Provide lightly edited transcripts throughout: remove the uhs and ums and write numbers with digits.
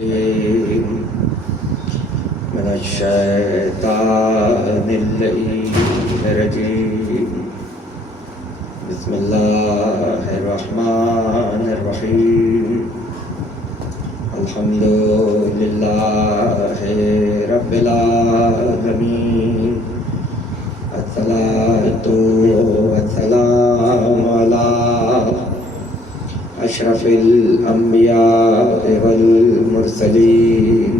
من الشيطان اللعين الرجيم. بسم الله الرحمن الرحيم. الحمد لله رب العالمين. الصلاة والسلام على أشرف الأنبياء والمرسلين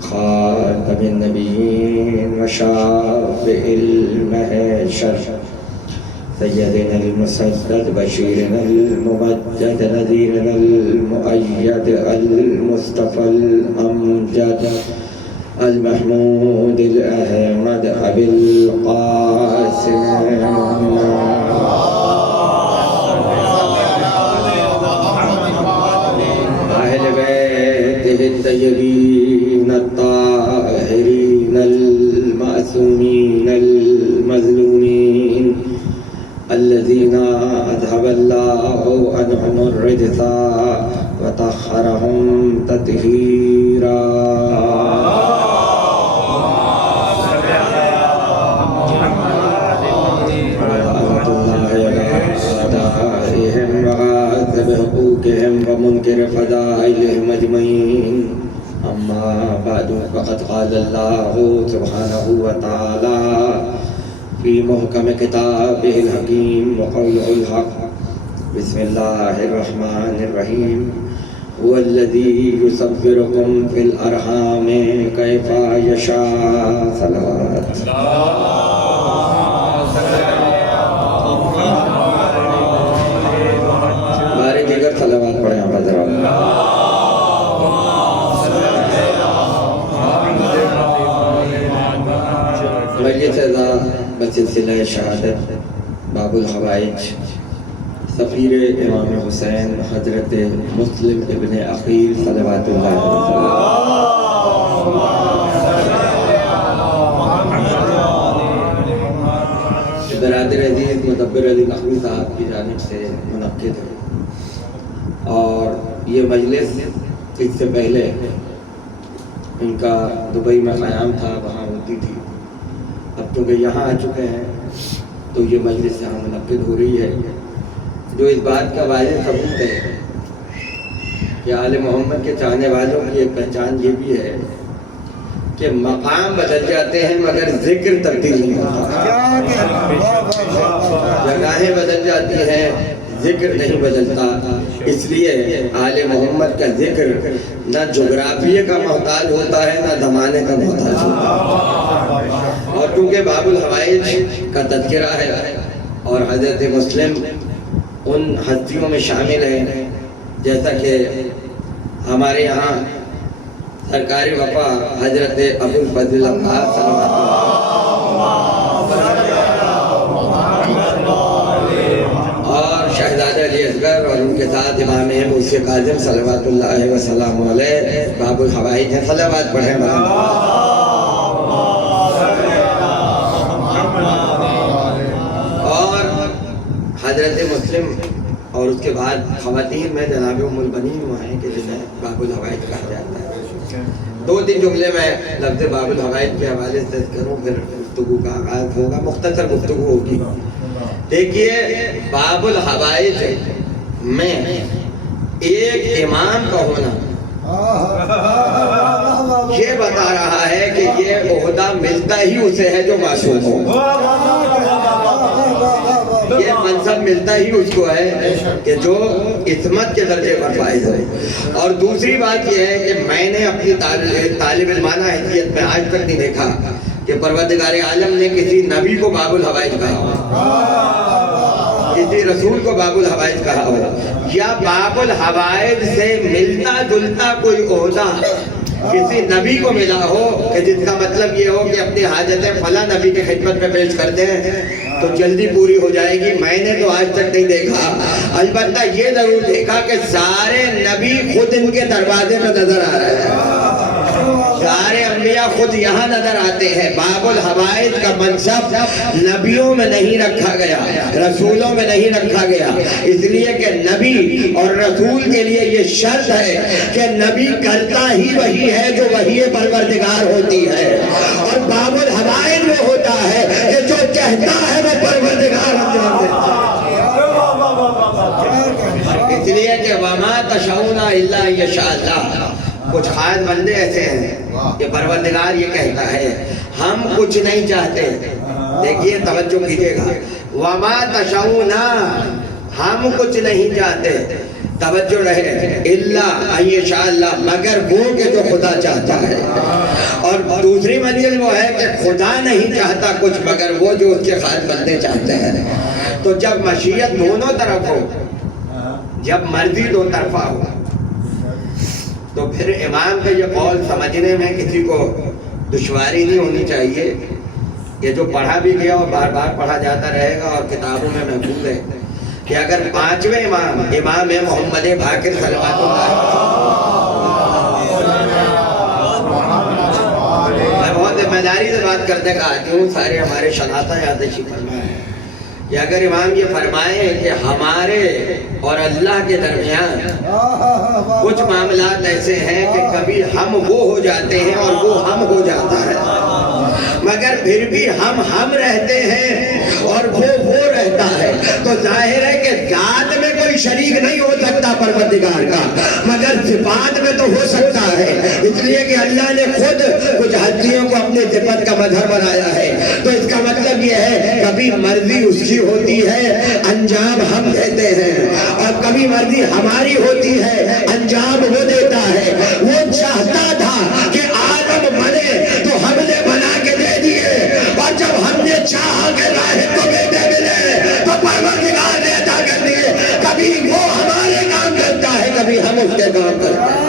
خاتم النبيين وشافع المحشر سيدنا المسدد بشيرنا الممجد نذيرنا المؤيد المصطفى الأمجد المحمود الأحمد أبي القاسم الطيبين الطاهرين المعصومين المظلومين الذين أذهب الله عنهم الرجس وطهرهم تطهيرا. بحقوقهم ومنكر فضائلهم أجمعين. أما بعد فقد قال الله سبحانه وتعالى في محكم كتابه الحكيم وقوله الحق. بسم الله الرحمن الرحيم. هو الذي يصوركم في الأرحام كيف يشاء. صلوات صلوات پڑھیں آپ حضرات. مجلس اعزا بسلسلہ شہادت باب الحوائج سفیر امام حسین حضرت مسلم ابن عقیل صلوات اللہ علیہ. برادر عزیز مدبر علی نقوی صاحب کی جانب سے منعقد ہے اور یہ مجلس اس سے پہلے ان کا دبئی میں قیام تھا، وہاں ہوتی تھی. اب چونکہ یہاں آ چکے ہیں تو یہ مجلس یہاں منعقد ہو رہی ہے، جو اس بات کا واضح ثبوت ہے کہ آل محمد کے چاہنے والوں کی ایک پہچان یہ بھی ہے کہ مقام بدل جاتے ہیں مگر ذکر تبدیل نہیں ہوتا. جگہیں بدل جاتی ہیں، ذکر نہیں بدلتا. اس لیے آل محمد کا ذکر نہ جغرافیے کا محتاج ہوتا ہے نہ زمانے کا محتاج ہوتا ہے. اور چونکہ باب الحوائج کا تذکرہ ہے اور حضرت مسلم ان ہستیوں میں شامل ہیں، جیسا کہ ہمارے یہاں سرکاری وفا حضرت ابو الفضل عباس صلوات اللہ اور ان کے ساتھ امام موسی کاظم صلوات اللہ وسلم علیہ باب الحوائج ہیں. صلوات پڑھیں. اور حضرت مسلم اور اس کے بعد خواتین میں جناب ام البنین وہ ہیں کہ جنہیں باب الحوائج کہا جاتا ہے. 2-3 جملے میں لفظ باب الحوائج کے حوالے سے کروں، پھر گفتگو کا آغاز ہوگا، مختصر گفتگو ہوگی. دیکھیے باب الحوائج میں ایک امام کا ہونا یہ بتا رہا ہے کہ یہ عہدہ ملتا ہی اسے ہے جو معصوم ہو. یہ منصب ملتا ہی اس کو ہے کہ جو عصمت کے درجے پر فائز ہو. اور دوسری بات یہ ہے کہ میں نے اپنی طالب علمانہ حیثیت میں آج تک نہیں دیکھا کہ پروردگار عالم نے کسی نبی کو باب الحوائج کہا ہو، کسی رسول کو باب الحوائج کہا ہو، یا باب الحوائج سے ملتا جلتا کوئی عہدہ کسی نبی کو ملا ہو کہ جس کا مطلب یہ ہو کہ اپنی حاجتیں فلاں نبی کے خدمت میں پیش کر دیں تو جلدی پوری ہو جائے گی. میں نے تو آج تک نہیں دیکھا. البتہ یہ ضرور دیکھا کہ سارے نبی خود ان کے دروازے میں نظر آ رہے ہیں. سارے انبیاء خود یہاں نظر آتے ہیں. باب الحوائج کا منصب نبیوں میں نہیں رکھا گیا, رسولوں میں نہیں رکھا گیا, اس لیے کہ نبی اور رسول کے لیے یہ شرط ہے کہ نبی کرتا ہی وہی ہے جو وحی پروردگار ہوتی ہے, اور باب الحوائج وہ ہوتا ہے کہ جو کہتا ہے وہ پروردگار انجام دیتا ہے. اس لیے کہ وما تشاؤون الا ان یشاء اللہ, کچھ خواہش بندے ایسے ہیں کہ پروردگار یہ کہتا ہے ہم کچھ نہیں چاہتے. دیکھیے توجہ کیجیے گا, وما تشاؤون, ہم کچھ نہیں چاہتے, توجہ رہے, الا ان یشاء اللہ, مگر وہ کہ جو خدا چاہتا ہے. اور دوسری منزل وہ ہے کہ خدا نہیں چاہتا کچھ مگر وہ جو اس کے خواہش بندے چاہتے ہیں. تو جب مشیت دونوں طرف ہو, جب مرضی دو طرفہ ہو, تو پھر امام کا یہ قول سمجھنے میں کسی کو دشواری نہیں ہونی چاہیے. یہ جو پڑھا بھی گیا اور بار بار پڑھا جاتا رہے گا اور کتابوں میں محفوظ ہے کہ اگر پانچویں امام محمد باقر صلوات میں بہت ذمہ داری سے بات کرنے کا آتی ہوں, سارے ہمارے شناسہ یادشی فرمائے کہ اگر امام یہ فرمائے کہ ہمارے اور اللہ کے درمیان کچھ معاملات ایسے ہیں کہ کبھی ہم وہ ہو جاتے ہیں اور وہ ہم ہو جاتا ہے, مگر پھر بھی ہم رہتے ہیں اور وہ رہتا ہے, تو ظاہر ہے کہ ذات میں کوئی شریک نہیں ہو سکتا پروردگار کا, مگر صفات میں تو ہو سکتا ہے. اس لیے کہ اللہ نے خود کچھ ہستیوں کو اپنے صفت کا مظہر بنایا ہے. تو اس کا مطلب یہ ہے کبھی مرضی اس کی ہوتی ہے, انجام ہم دیتے ہیں, اور کبھی مرضی ہماری ہوتی ہے, انجام وہ دیتا ہے. وہ چاہتا تھا کہ آدم بنے تو ہم نے بنا کے دے دیے, اور جب ہم نے چاہا کہ راہب کو بیٹے ملے تو پروردگار نے عطا کر دیے. کبھی وہ ہمارے کام کرتا ہے, کبھی ہم اس کے کام کرتے ہیں.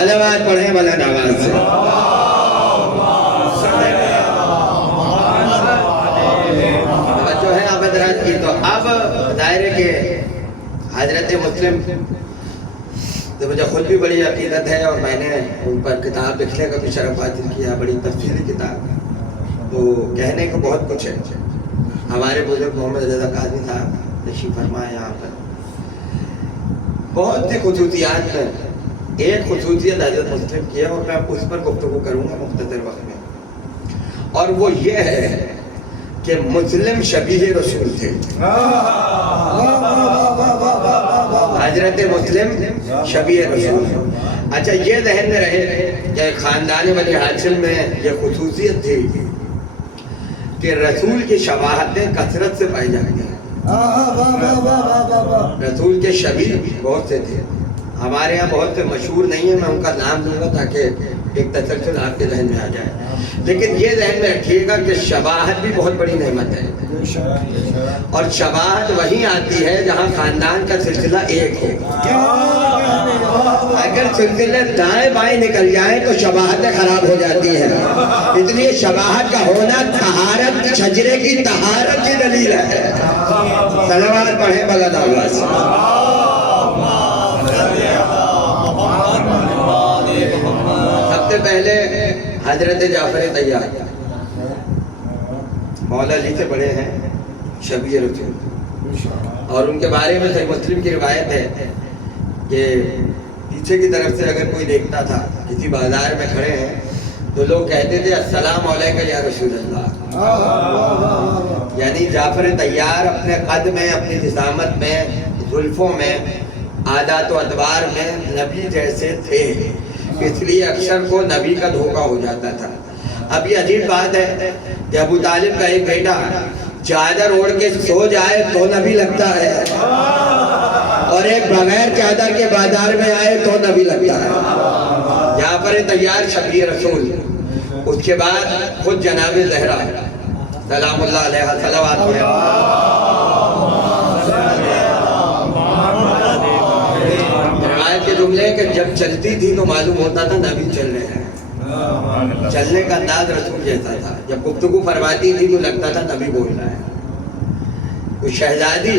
علامات پڑھیں بلند آواز سے. جو ہے آپ حضرات کی, تو اب ظاہر ہے کہ حضرت مسلم تو مجھے خود بھی بڑی عقیدت ہے, اور میں نے ان پر کتاب لکھنے کا بھی شرف حاصل کیا, بڑی تفصیلی کتاب. تو کہنے کو بہت کچھ ہے. ہمارے بزرگ محمد رضا قاضی صاحب تشریف فرما یہاں پر, بہت سی خصوصیات میں ایک خصوصیت حضرت مسلم کی ہے, اور میں اس پر گفتگو کروں گا مختصر وقت میں, اور وہ یہ ہے کہ مسلم شبیہ رسول تھے. حضرت مسلم شبیہ رسول. اچھا یہ ذہن میں رہے کہ خاندان بنی ہاشم میں یہ خصوصیت تھی کہ رسول کی شباہتیں کثرت سے پائی جاتی ہیں. رسول کے شبیہ بہت سے تھے. ہمارے یہاں بہت سے مشہور نہیں ہیں, میں ان کا نام دوں گا تاکہ ایک تسلسل آپ کے ذہن میں آ جائے. لیکن یہ ذہن میں رکھیے گا کہ شباہت بھی بہت بڑی نعمت ہے, اور شباہت وہیں آتی ہے جہاں خاندان کا سلسلہ ایک ہو. اگر سلسلے دائیں بائیں نکل جائیں تو شباہتیں خراب ہو جاتی ہیں. اس لیے شباہت کا ہونا طہارت, شجرے کی طہارت کی دلیل ہے. صلوات پڑھیں بلند آواز سے. سب سے پہلے حضرت جعفر طیار مولا علی سے بڑے ہیں, شبیہ رسول, اور ان کے بارے میں صحیح مسلم کی روایت ہے کہ پیچھے کی طرف سے اگر کوئی دیکھتا تھا, کسی بازار میں کھڑے ہیں, تو لوگ کہتے تھے السلام علیکم یا رسول اللہ. یعنی جعفر طیار اپنے قد میں, اپنی جسامت میں, زلفوں میں, عادات و ادوار میں نبی جیسے تھے, اس لیے اکثر کو نبی کا دھوکہ ہو جاتا تھا. اب یہ عجیب بات ہے کہ ابو طالب کا ایک بیٹا چادر اوڑھ کے سو جائے تو نبی لگتا ہے, اور ایک بغیر چادر کے بازار میں آئے تو نبی لگتا ہے. جعفر طیار شبیہ رسول. اس کے بعد خود جناب زہرا سلام اللہ علیہ صلوات روایت کے جملے کہ جب چلتی تھی تو معلوم ہوتا تھا نبی چل رہے ہیں. چلنے کا انداز رسول جیسا تھا. جب گفتگو فرماتی تھی تو لگتا تھا نبی بول رہا ہے. وہ شہزادی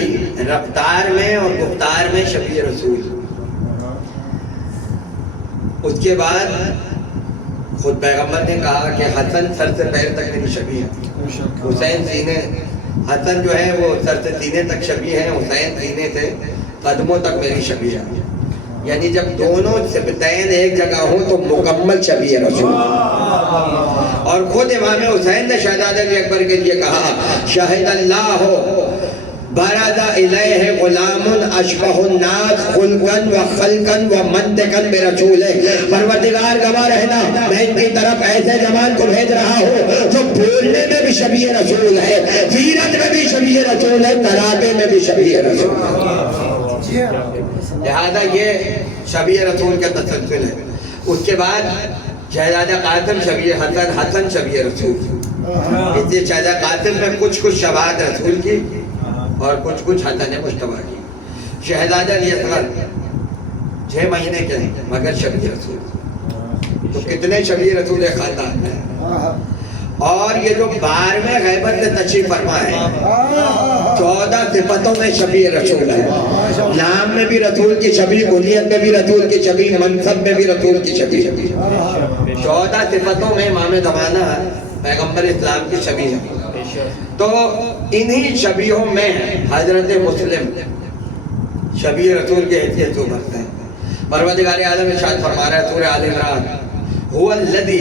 رفتار میں اور گفتار میں شبیہ رسول. اس کے بعد خود پیغمبر نے کہا کہ حسن سر سے پیر تک میری شبیہ ہے، حسین سینے، حسن جو ہے وہ سر سے سینے تک شبیہ ہے، حسین سینے سے قدموں تک میری شبیہ ہے. یعنی جب دونوں سبتین ایک جگہ ہوں تو مکمل شبیہ رسول. اور خود امام حسین نے شہزادہ علی اکبر کے لیے کہا شاہد اللہ برز الیہ غلام اشبہ الناس خلقا و خلقا و منطقا برسول. پروردگار گواہ رہنا میں ان کی طرف ایسے جوان کو بھیج رہا ہوں جو بولنے میں بھی شبیہ رسول ہے، سیرت میں بھی شبیہ رسول ہے، ترابے میں بھی شبیہ رسول ہے. لہذا یہ شبیہ رسول کا تسلسل ہے. اس کے بعد شہزادہ قاسم شبیہ حسن، حسن شبیہ رسول. اس لیے شہزادہ قاسم میں کچھ شباہت رسول کی اور کچھ حسن مجتبیٰ کی. شہزادہ علی اصغر 6 مہینے کے ہیں مگر شبیہ رسول. تو کتنے شبیہ رسول خاندان ہیں. اور یہ جو 12ویں غیبت سے تشریف فرما ہے 14 صفتوں میں شبیہ رسول ہے. نام میں بھی رسول کی شبیہ، کنیت میں بھی رسول کی شبیہ، منصب میں بھی رسول کی شبیہ. 14 صفتوں میں امام زمانہ پیغمبر اسلام کی شبیہ ہے. تو انہی شبیہوں میں حضرت مسلم شبیہ رسول کے حیثیت سے ابھرتے ہیں. پروردگار عالم ارشاد فرما رہا ہے سورہ آل عمران هو الذی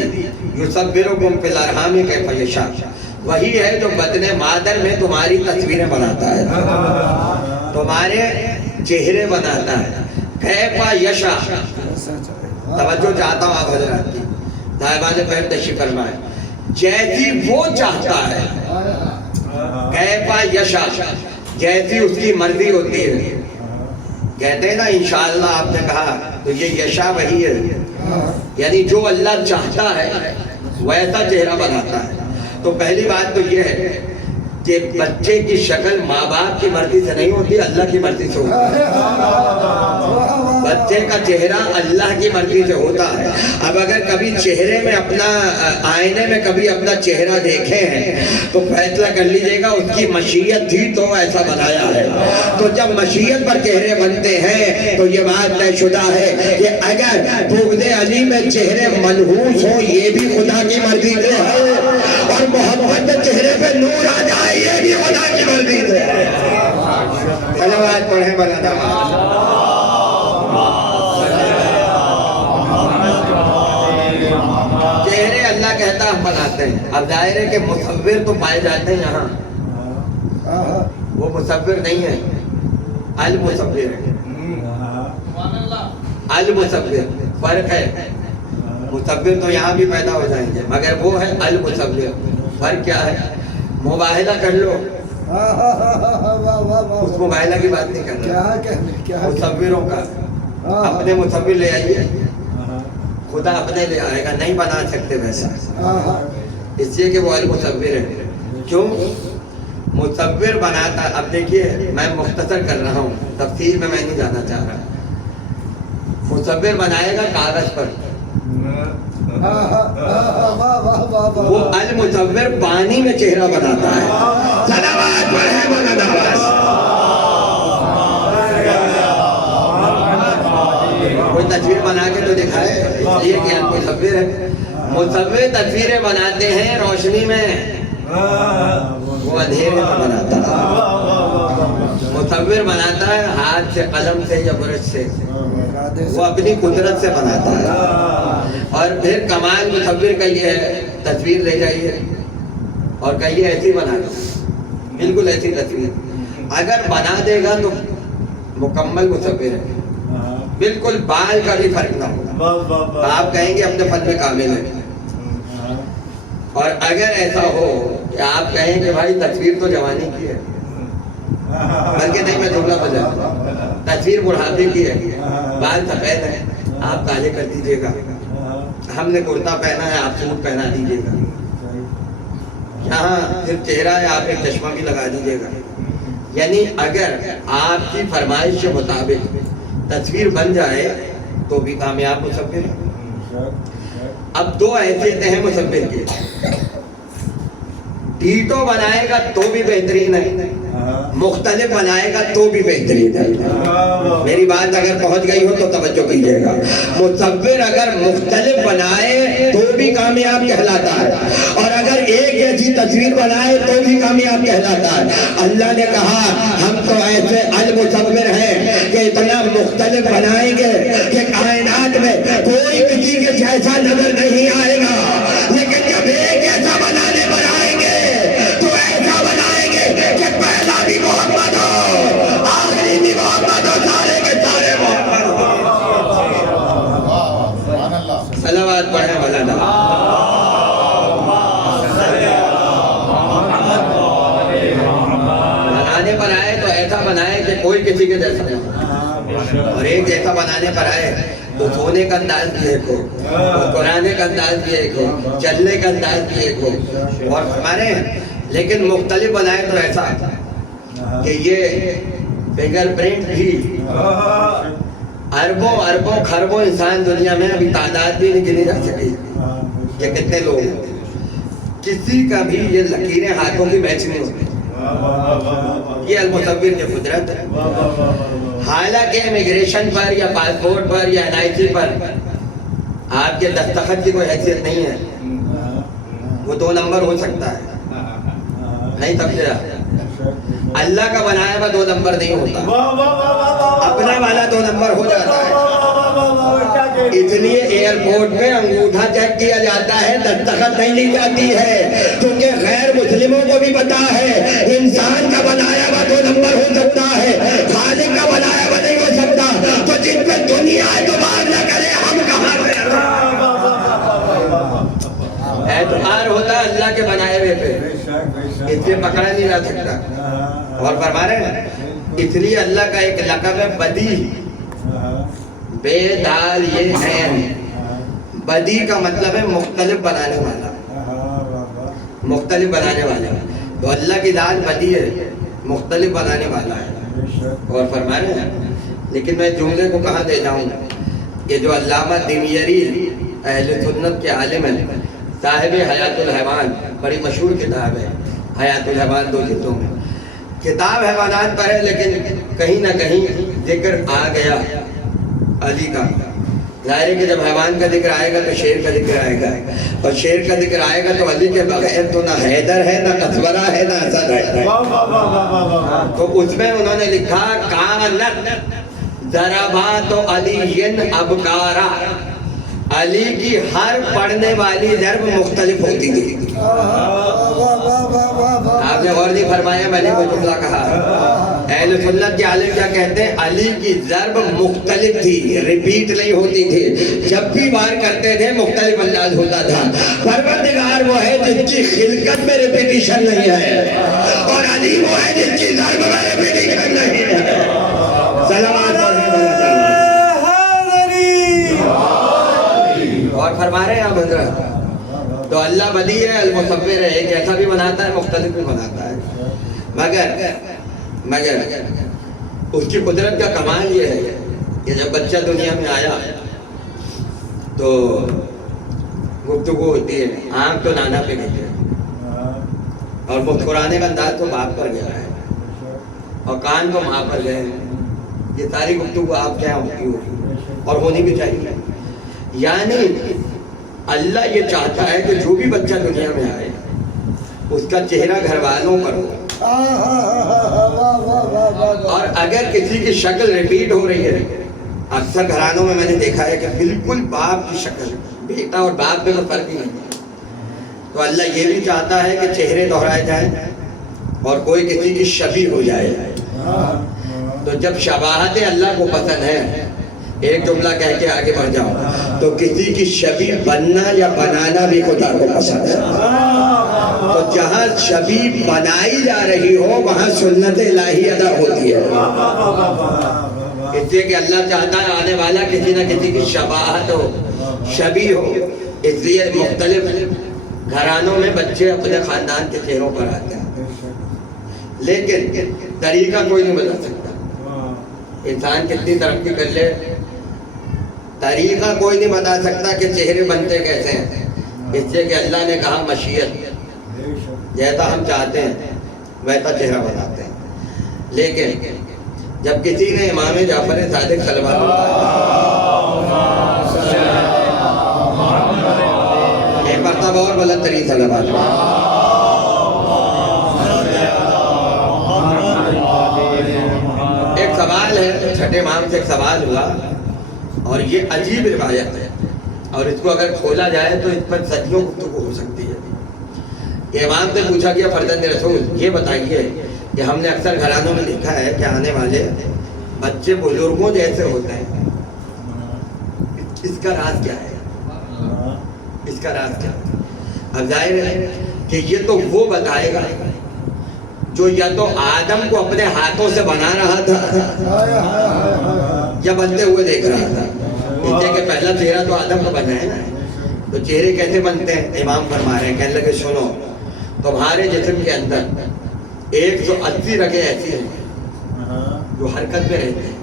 یصورکم فی الارحام کیف یشاء. وہی ہے جو بطن مادر میں تمہاری تصویریں بناتا ہے، تمہارے چہرے بناتا ہے. کیف یشاء، توجہ چاہتا ہوں آپ حضرات کی، صاحبان فہم تشریف فرمائے، جیسی وہ چاہتا ہے. کیف یشاء، جیسی اس کی مرضی ہوتی ہے. کہتے ہیں نا انشاءاللہ، آپ نے کہا تو یہ یشاء وہی ہے، یعنی جو اللہ چاہتا ہے ویسا چہرہ بناتا ہے. تو پہلی بات تو یہ ہے کہ بچے کی شکل ماں باپ کی مرضی سے نہیں ہوتی، اللہ کی مرضی سے ہوتی ہے. بچے کا چہرہ اللہ کی مرضی سے ہوتا ہے. اب اگر کبھی چہرے میں اپنا آئینے میں کبھی اپنا چہرہ دیکھے ہیں تو فیصلہ کر لیجئے گا اس کی مشیت تھی تو ایسا بنایا ہے. تو جب مشیت پر چہرے بنتے ہیں تو یہ بات طے شدہ ہے کہ اگر بغض علی میں چہرے منحوس ہوں یہ بھی خدا کی مرضی سے ہے، اور محبت چہرے پہ نور آ جائے یہ بھی خدا کی مرضی سے ہے. صلوات پڑھیں بلند آواز. چہرے اللہ کہتا ہم بناتے ہیں. اب ظاہر ہے کہ مصور تو پائے جاتے ہیں یہاں، وہ مصور نہیں ہے، المصور ہے. المصور فرق ہے. مصور تو یہاں بھی پیدا ہو جائیں گے مگر وہ ہے المصور. فرق کیا ہے؟ مباہلہ کر لو، اس مباہلہ کی بات نہیں کر رہا. مصوروں کا اپنے مصور لے آئیے، خدا اپنے لے آئے گا، نہیں بنا سکتے ویسا، اس لیے کہ وہ المصور ہے. کیوں مصور بناتا؟ اب دیکھیے میں مختصر کر رہا ہوں، تفصیل میں نہیں جانا چاہ رہا. مصور بنائے گا کاغذ پر، وہ المصور پانی میں چہرہ بناتا ہے. صلوات پڑھیں بلند آواز. کوئی تصویر بنا کے تو دکھائے، اس لیے کہ المصور ہے. مصور تصویریں بناتے ہیں روشنی میں، وہ اندھیرے میں بناتا ہے. مصور بناتا ہے ہاتھ سے، قلم سے یا برش سے، وہ اپنی قدرت سے بناتا ہے. اور پھر کمال مصور کا یہ ہے تصویر لے جائیے اور کہیے ایسی بنا دو، بالکل ایسی تصویر. اگر بنا دے گا تو مکمل مصور ہے، بالکل بال کا بھی فرق نہ ہوگا. آپ کہیں گے اپنے فن میں کامل ہے. اور اگر ایسا ہو کہ آپ کہیں کہ بھائی تصویر تو جوانی کی ہے، بلکہ نہیں میں جملہ بجاتا ہوں، تصویر بڑھاپے کی ہے، بال سفید ہے آپ کالے کر دیجئے گا، ہم نے کرتا پہنا ہے آپ سوٹ پہنا دیجئے گا، یہاں صرف چہرہ ہے آپ ایک چشمہ بھی لگا دیجئے گا. یعنی اگر آپ کی فرمائش کے مطابق تصویر بن جائے تو بھی کامیاب مصور ہے. اب دو حیثیتیں ہیں مصور کی. ٹیٹو بنائے گا تو بھی بہترین ہے، مختلف بنائے گا تو بھی بہترین ہے. میری بات اگر پہنچ گئی ہو تو توجہ کیجیے گا. مصور اگر مختلف بنائے تو بھی کامیاب کہلاتا ہے, اور اگر ایک جیسی تصویر بنائے تو بھی کامیاب کہلاتا ہے. اللہ نے کہا ہم تو ایسے المصور ہیں کہ اتنا مختلف بنائیں گے کہ کائنات میں کوئی کسی کے جیسا نظر نہیں آئے گا. لیکن جب ایک ایسا بنانے پر آئیں گے تو ایسا بنائیں گے کہ پہلا بھی محمد ہو, آخری بھی محمد ہو, سارے کے سارے محمد ہو. صلوات پڑھیں مولانا. بنانے پر آئے تو ایسا بنائے کہ کوئی کسی کے جیسا نہیں, اور ایک جیسا بنانے پر آئے تو سونے کا انداز بھی ایک ہو, قرانے کا انداز بھی ایک ہو, چلنے کا انداز بھی ایک ہو. اور ہمارے لیکن مختلف بنائے تو ایسا کہ یہ فنگر پرنٹ بھی اربوں اربوں خربوں انسان دنیا میں ابھی تعداد بھی نہیں گنی جا سکی کہ کتنے لوگ ہیں, کسی کا بھی یہ لکیریں ہاتھوں کی میچ نہیں ہوتی. یہ المصور کی قدرت ہے. حالانکہ امیگریشن پر یا پاسپورٹ پر یا NIC پر آپ کے دستخط کی کوئی حیثیت نہیں ہے, وہ 2 نمبر ہو سکتا ہے, نہیں سمجھا. اللہ کا بنایا ہوا 2 نمبر نہیں ہوتا, اپنا والا 2 نمبر ہو جاتا ہے. اس لیے ایئرپورٹ میں انگوٹھا چیک کیا جاتا ہے, دستخط نہیں لی جاتی ہے, کیونکہ غیر مسلموں کو بھی پتا ہے انسان کا بنایا ہوا 2 نمبر ہو سکتا ہے, خالق کا بنایا ہوا نہیں ہو سکتا. تو جن پہ دنیا اعتبار نہ کرے ہم کہاں پہ اعتبار ہوتا ہے اللہ کے بنائے ہوئے پہ, اس لیے پکڑا نہیں جا سکتا. اور فرما رہے ہیں اس لیے اللہ کا ایک لقب ہے بدی, بے دال یہ ہے. بدی کا مطلب ہے مختلف بنانے والا, مختلف بنانے والا. تو اللہ کی ذات بدی ہے, مختلف بنانے والا ہے. اور فرما رہے ہیں لیکن میں جملے کو کہاں دے جاؤں, یہ جو علامہ دمیری اہل سنت کے عالم ہیں, صاحب حیات الحیوان, بڑی مشہور کتاب ہے حیات الحیوان, 2 جلدوں میں کتاب حیوانات پر ہے, لیکن کہیں نہ کہیں ذکر آ گیا علی کا. ظاہر ہے کہ جب حیوان کا ذکر آئے گا تو شیر کا ذکر آئے گا, اور شیر کا ذکر آئے گا تو علی کے بغیر تو نہ حیدر ہے, نہ کسورہ ہے, نہ اسد ہے. تو اس میں انہوں نے لکھا کانت ضربات علی ابکارا, علی کی ہر پڑھنے والی ضرب مختلف ہوتی تھی. آپ نے غور نہیں فرمایا, میں نے کوئی جملہ کہا. اہل سنت کے عالم کیا کہتے ہیں, علی کی ضرب مختلف تھی, ریپیٹ نہیں ہوتی تھی. جب بھی وار کرتے تھے مختلف انداز ہوتا تھا. پروردگار وہ ہے جس کی خلقت میں ریپیٹیشن نہیں ہے, اور علی وہ ہے جس کی ضرب میں ریپیٹیشن نہیں ہے. صلوات اور فرما رہے ہیں آپ حضرت. تو اللہ بدی ہے, المصور ہے, ایک ایسا بھی بناتا ہے, مختلف بھی بناتا ہے. مگر اس کی قدرت کا کمال یہ ہے کہ جب بچہ دنیا میں آیا تو گفتگو ہوتی ہے, آنکھ تو نانا پہ گئی ہے, اور مسکرانے کا انداز تو باپ پر گیا ہے, اور کان تو ماں پر گئے ہیں. یہ ساری گفتگو آپ کیا ہوتی ہوگی, اور ہونی بھی چاہیے. یعنی اللہ یہ چاہتا ہے کہ جو بھی بچہ دنیا میں آئے اس کا چہرہ گھر والوں پر ہو, اور اگر کسی کی شکل ریپیٹ ہو رہی ہے, اکثر گھرانوں میں نے دیکھا ہے کہ بالکل باپ کی شکل, بیٹا اور باپ میں کوئی فرق ہی نہیں ہے, تو اللہ یہ بھی چاہتا ہے کہ چہرے دہرائے جائیں اور کوئی کسی کی شبیہ ہو جائے. تو جب شباہت اللہ کو پسند ہے, ایک جملہ کہہ کے آگے بڑھ جاؤ, تو کسی کی شبیہ بننا یا بنانا بھی خدا کو پسند ہے. تو جہاں شبیہ بنائی جا رہی ہو وہاں سنت الہی ادا ہوتی ہے. اس لیے کہ اللہ چاہتا ہے آنے والا کسی نہ کسی کی شباہت ہو, شبیہ ہو. اس لیے مختلف گھرانوں میں بچے اپنے خاندان کے چہروں پر آتے ہیں, لیکن طریقہ کوئی نہیں بدل سکتا. انسان کتنی ترقی کر لے, طریقہ کوئی نہیں بتا سکتا کہ چہرے بنتے کیسے ہیں. اس لیے کہ اللہ نے کہا مشیت, جیسا ہم چاہتے ہیں ویسا چہرہ بناتے ہیں. لیکن جب کسی نے امام جعفر صادق صلوات ایک مرتبہ اور بلند ترین صلوات ایک سوال ہے، چھٹے امام سے ایک سوال ہوا اور یہ عجیب روایت ہے اور اس کو اگر کھولا جائے تو اس پر صدیوں گفتگو ہو سکتی ہے. امام سے پوچھا گیا فرزند رسول یہ بتائیے کہ ہم نے اکثر گھرانوں میں دیکھا ہے کہ آنے والے بچے بزرگوں جیسے ہوتے ہیں، اس کا راز کیا ہے؟ اس کا راز کیا ہے؟ اب ظاہر ہے کہ یہ تو وہ بتائے گا جو یا تو آدم کو اپنے ہاتھوں سے بنا رہا تھا یا بنتے ہوئے دیکھ رہا تھا. اس لیے کہ پہلا چہرہ تو آدم کو بنا ہے نا، تو چہرے کیسے بنتے ہیں؟ امام فرما رہے ہیں، کہنے لگے سنو تمہارے جسم کے اندر 180 رگیں ایسی ہیں جو حرکت میں رہتے ہیں.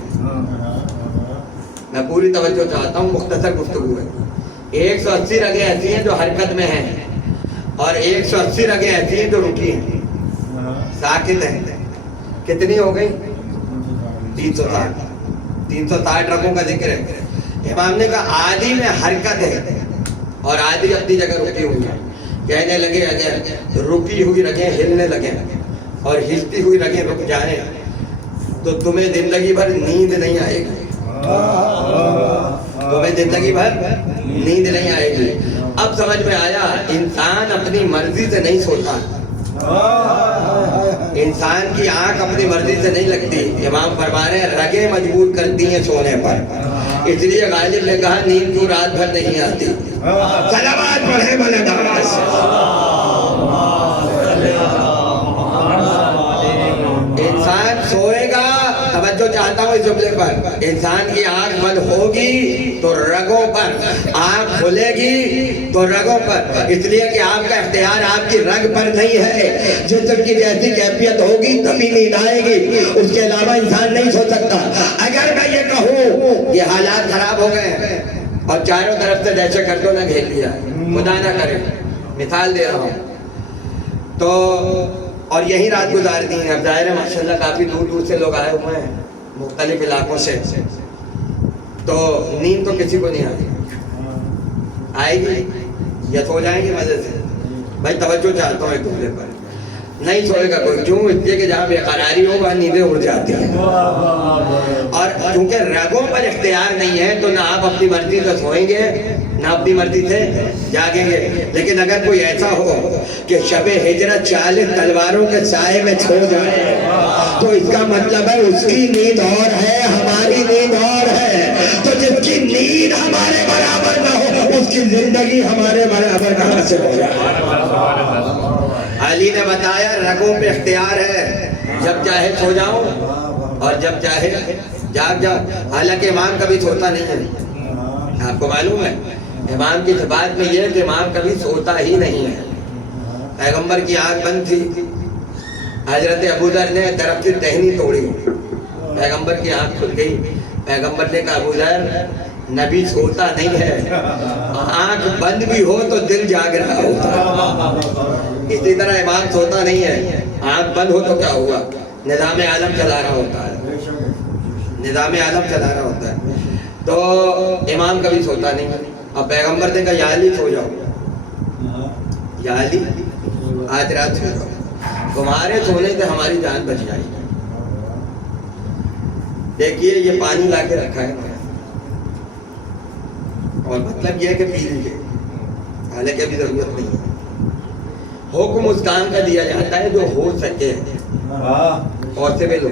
میں پوری توجہ چاہتا ہوں، مختصر گفتگو ہے. 180 رگیں ایسی ہیں جو حرکت میں ہیں اور 180 رگیں ایسی ہیں جو رکی ہیں، ساکت ہیں. کتنی ہو گئی؟ 360 رگوں کا ذکر ہے. امام نے کہا آدھی میں حرکت ہے اور آدھی اپنی جگہ رکی ہوئی ہے. کہنے لگے اگر رکی ہوئی رگیں ہلنے لگیں اور ہلتی ہوئی رگیں رک جائیں تو تمہیں زندگی بھر نیند نہیں آئے گی. تمہیں زندگی بھر نیند نہیں آئے گی. اب سمجھ میں آیا انسان اپنی مرضی سے نہیں سوتا، انسان کی آنکھ اپنی مرضی سے نہیں لگتی. امام فرما رہے ہیں رگیں مجبور کرتی ہیں سونے پر. اس لیے غالب نے کہا نیند کیوں رات بھر نہیں آتی؟ صلوات پڑھے بلند آواز سے. انسان سوئے گا، توجہ چاہتا ہوں اس جملے پر، انسان کی آنکھ بند ہوگی تو رگوں پر، آنکھ کھلے گی تو رگوں پر. اس لیے کہ آپ کا اختیار آپ کی رگ پر نہیں ہے. جسم کی جیسی کیفیت ہوگی تبھی نیند آئے گی، اس کے علاوہ انسان نہیں سو سکتا. اگر میں یہ کہوں کہ حالات خراب ہو گئے ہیں اور چاروں طرف سے دہشت گردوں نے گھیر لیا، خدا نہ کرے، مثال دے رہا ہوں، تو اور یہی رات گزار دی ہیں. اب ظاہر ہے ماشاءاللہ کافی دور دور سے لوگ آئے ہوئے ہیں مختلف علاقوں سے، تو نیند تو کسی کو نہیں آئے گی یا سو جائیں گے مزے سے. بھائی توجہ چاہتا ہوں ایک دوسرے پر، نہیں سوئے گا کوئی. کیوں؟ اس لیے کہ جہاں بے قراری ہو وہاں نیندیں اڑ جاتی ہیں. اور چونکہ رگوں پر اختیار نہیں ہے تو نہ آپ اپنی مرضی سے سوئیں گے نہ اپنی مرضی سے جاگیں گے. لیکن اگر کوئی ایسا ہو کہ شب ہجرت 40 تلواروں کے سائے میں چھو جائے تو اس کا مطلب ہے اس کی نیند اور ہے، ہماری نیند اور ہے. تو جس کی نیند ہمارے برابر نہ ہو اس کی زندگی ہمارے برابر کہاں سے ہو جائے؟ علی نے بتایا رگوں پہ اختیار ہے، جب چاہے سو جاؤ اور جب چاہے جاگ جاؤ. حالانکہ امام کبھی سوتا نہیں ہے. آپ کو معلوم ہے امام کی صفات میں یہ ہے کہ امام کبھی سوتا ہی نہیں ہے. پیغمبر کی آنکھ بند تھی، حضرت ابوذر نے درخت کی ٹہنی توڑی، پیغمبر کی آنکھ کھل گئی. پیغمبر نے کہا ابوذر نبی سوتا نہیں ہے، آنکھ بند بھی ہو تو دل جاگ رہا ہوتا ہے. اسی طرح امام سوتا نہیں ہے، آنکھ بند ہو تو کیا ہوا؟ نظام عالم چلا رہا ہوتا ہے، نظام عالم چلا رہا ہوتا ہے. تو امام کبھی سوتا نہیں ہے. اور پیغمبر نے کہا یا علی سو جاؤ، یا علی آج رات سو جاؤ، تمہارے سونے سے ہماری جان بچ جائے گی. دیکھیے یہ پانی لا کے رکھا ہے اور مطلب یہ ہے کہ پی لیجیے، حالانکہ ابھی ضرورت نہیں ہے. حکم اس کام کا دیا جاتا ہے جو ہو سکے پاسبل ہو،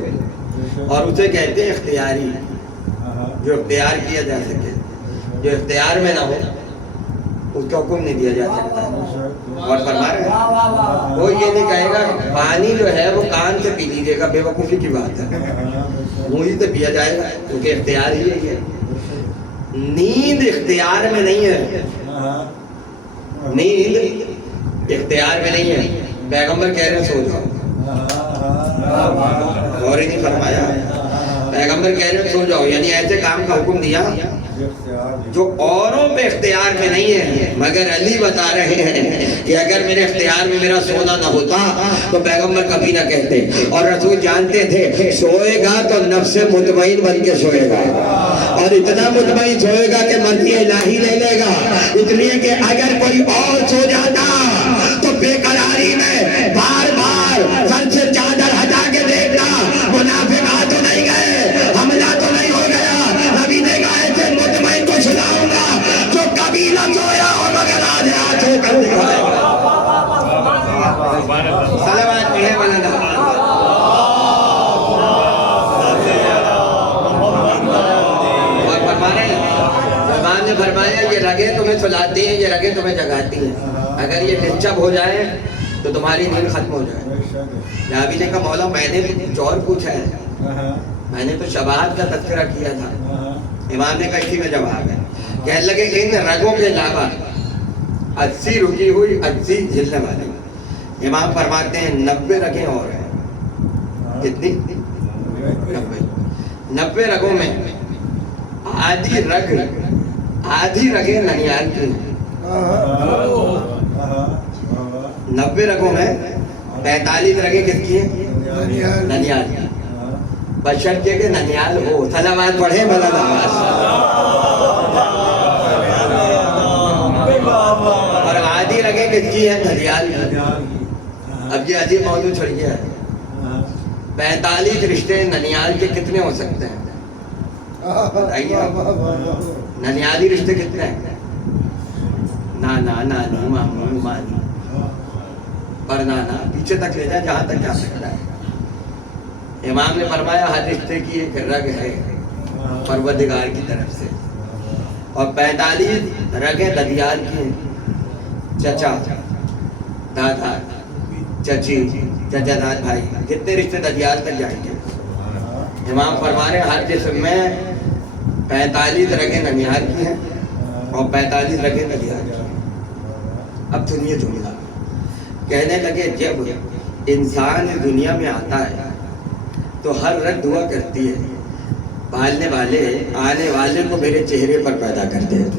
اور اسے کہتے ہیں اختیاری، جو اختیار کیا جا سکے. جو اختیار میں نہ ہو اس کا حکم نہیں دیا جا سکتا. اور فرما رہے ہیں وہ یہ نہیں کہے گا پانی جو ہے وہ کان سے پی لیجیے گا، بے وقوفی کی بات ہے، منہ سے پیا جائے گا کیونکہ اختیار ہی ہے. نیند اختیار میں نہیں ہے، نیند اختیار میں نہیں ہے. پیغمبر کہہ رہے ہیں سو جاؤ، غور ہی نہیں فرمایا. پیغمبر کہہ رہے ہیں سو جاؤ، یعنی ایسے کام کا حکم دیا جو اوروں پہ میں اختیار میں نہیں ہے، مگر علی بتا رہے ہیں کہ اگر میرے اختیار میں میرا سونا نہ ہوتا تو پیغمبر کبھی نہ کہتے. اور رسول جانتے تھے سوئے گا تو نفس مطمئن بن کے سوئے گا، اور اتنا مطمئن سوئے گا کہ مرضی الہی لے لے گا. اس لیے کہ اگر کوئی اور سو جاتا تو بے قراری میں بار بار سر سے چادر ہٹا کے دیکھنا منافقات تو نہیں گئے، حملہ تو نہیں ہو گیا. نبی نے کہا ایسے مطمئن کو سناؤں گا جو کبھی نہ سویا ہو مگر آج رات ہو کر دکھائے گا. صلوات پڑھے مولانا. اور فرمانے امام نے فرمایا یہ رگیں تمہیں سلاتی ہیں، یہ رگیں تمہیں جگاتی ہیں. اگر یہ ڈسٹرب ہو جائے تو تمہاری نیند ختم ہو جائے. جابی نے کہا مولا میں نے کچھ اور پوچھا ہے، میں نے تو شباہت کا تذکرہ کیا تھا. امام نے کہا اسی میں جواب ہے. کہنے لگے ان رگوں کے علاوہ 80 رکی ہوئی 80 جھلنے والی. امام فرماتے ہیں 90 رگیں اور ہیں. کتنی؟ 90 رگوں میں آدھی رگیں ننیال کی ہیں. 90 رگوں میں 45 رگیں کس کی ہیں؟ ننیال کی. بشرطے کہ ننیال ہو. صلوات پڑھے مولانا عباس. اور آدھی رگیں کس کی ہیں؟ ننیال کی. اب یہ عجیب موضوع چھڑ گیا ہے. 45 رشتے ننیال کے کتنے ہو سکتے ہیں بتائیے؟ ننیالی رشتے کتنے ہیں؟ نانا نانی ماموں مانی پر نانا پیچھے تک لے جائے جہاں تک جا سکتا ہے. امام نے فرمایا ہر رشتے کی ایک رگ ہے پروردگار کی طرف سے، اور 45 رگیں ددیال کی ہیں. چچا دادا چچی چچا داد بھائی کتنے رشتے ددیال تک جائیں گے. امام فرما رہے ہر جسم میں 45 رگیں ننیال کی ہیں اور 45 رگیں ددیال کی ہیں. اب سنیے جملہ. کہنے لگے جب انسان دنیا میں آتا ہے تو ہر رگ دعا کرتی ہے پالنے والے آنے والے کو میرے چہرے پر پیدا کرتے ہیں.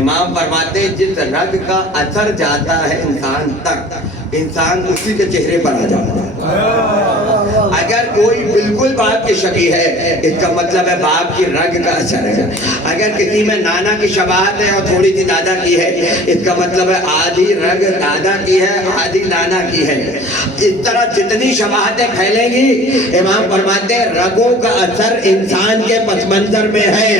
امام فرماتے ہیں جس رگ کا اثر جاتا ہے انسان تک انسان اسی کے چہرے پر آ جاتا ہے. اگر کوئی بالکل باپ کی شبیہ ہے اس کا مطلب ہے باپ کی رگ کا اثر ہے. اگر کسی میں نانا کی شباہت ہے اور تھوڑی سی دادا کی ہے اس کا مطلب ہے آدھی رگ دادا کی ہے آدھی نانا کی ہے. اس طرح جتنی شباہتیں پھیلیں گی امام فرماتے ہیں رگوں کا اثر انسان کے پس منظر میں ہے.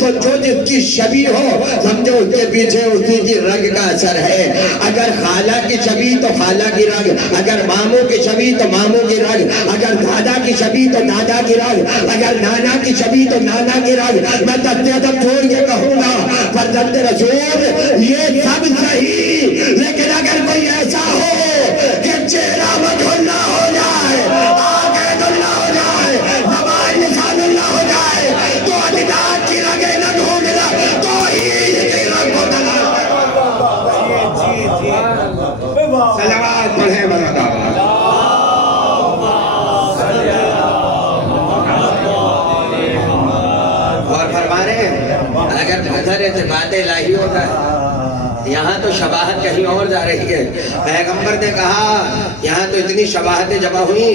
تو جو جس کی شبیہ ہو سمجھو اس کے پیچھے اسی کی رگ کا اثر ہے. اگر خالہ کی شبیہ تو خالہ کی رگ، اگر ماموں کی شبیہ تو ماموں کی رگ، اگر دادا کی شبیہ تو دادا کی رگ، اگر نانا کی شبیہ تو نانا کی رگ. میں دستے ادب چھوڑ کے کہوں گا فرزند رسول یہ سب صحیح، لیکن اگر کوئی ایسا ہو کہ چہرہ مدھلا ہو جائے آنکھیں دھلا ہو جائے زبان لسان اللہ ہو جائے تو عددات کی رگیں نہ ڈھونڈنا تو ہی کی رگ کو تلاش. صلوات پڑھیں مولانا. اور فرما رہے ہیں اگر نظر اعتماد الہی ہوتا ہے یہاں تو شباہت کہیں اور جا رہی ہے. پیغمبر نے کہا یہاں تو اتنی شباہتیں جمع ہوئی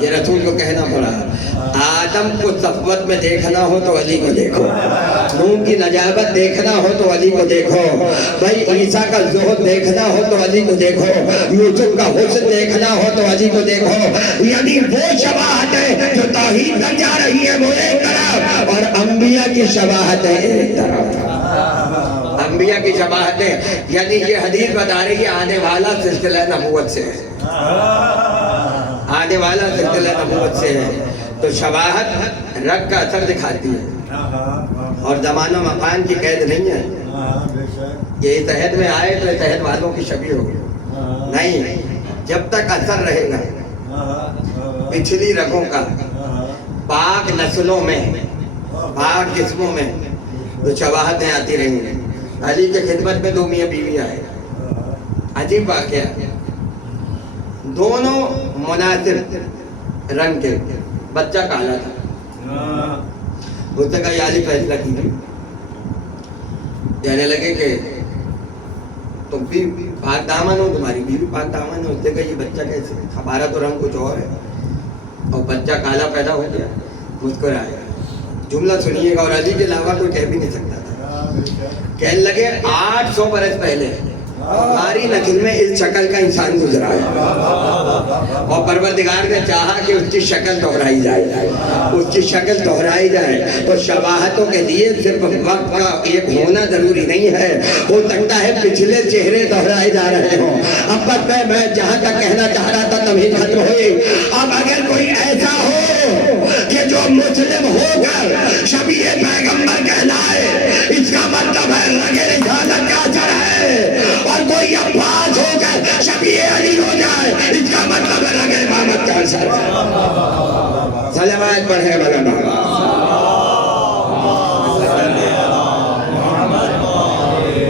یہ رسول کو کہنا پڑا آدم کو صفوت میں دیکھنا ہو تو علی کو دیکھو، نوح کی نجابت دیکھنا ہو تو علی کو دیکھو، بھائی عیسیٰ کا زہد دیکھنا ہو تو علی کو دیکھو، یوسف کا حسن دیکھنا ہو تو علی کو دیکھو. یعنی وہ شباہت ہے جو توحید تک جا رہی ہے وہ ایک طرف اور انبیاء کی شباہت ہے ایک طرف. انبیاء کی شباہتیں یعنی یہ حدیث بتا رہی ہے آنے والا سلسلہ نبوت سے ہے، آنے والا سلسلہ نبوت سے ہے. تو شباہت رگ کا اثر دکھاتی ہے اور زمانہ مکان کی قید نہیں ہے. یہ اتحاد میں آئے تو اتحاد والوں کی شبیہ ہوگی نہیں. جب تک اثر رہے گا پچھلی رگوں کا پاک نسلوں میں پاک جسموں میں تو شباہتیں آتی رہیں گی. علی کے خدمت میں 2 میاں بیوی آئے. عجیب واقعہ دونوں مناسب رنگ کے بچہ کالا تھا. اس نے کہا یا علی فیصلہ کیجیے کہنے لگے کہ تم بھی پاک دامن ہو, تمہاری بیوی پاک دامن ہے. اس نے کہا یہ بچہ کیسے, ہمارا تو رنگ کچھ اور ہے, اور بچہ کالا پیدا ہو گیا. مسکرایا. جملہ سنیے گا, اور علی کے علاوہ کوئی کہہ بھی نہیں سکتا تھا. کہنے لگے 800 برس پہلے ہماری نسل میں اس شکل کا انسان گزرا ہے, اور پروردگار نے چاہا کہ اس کی شکل دہرائی جائے, اس کی شکل دہرائی جائے. تو شباہتوں کے لیے صرف وقت کا ایک ہونا ضروری نہیں ہے, ہو سکتا ہے پچھلے چہرے دہرائے جا رہے ہوں. اب بس میں جہاں تک کہنا چاہ رہا تھا تمہیں ختم ہوئی. اب اگر کوئی ایسا ہو کہ جو مسلم ہو کر شبیہ پیغمبر کہلائے, اس کا مطلب ہے رگے رسالت کا اثر ہے. اور کوئی عباس ہو کر شبیہ علی ہو جائے, اس کا مطلب ہے رگے امامت کا اثر ہے. صلوات پڑھے مولانا.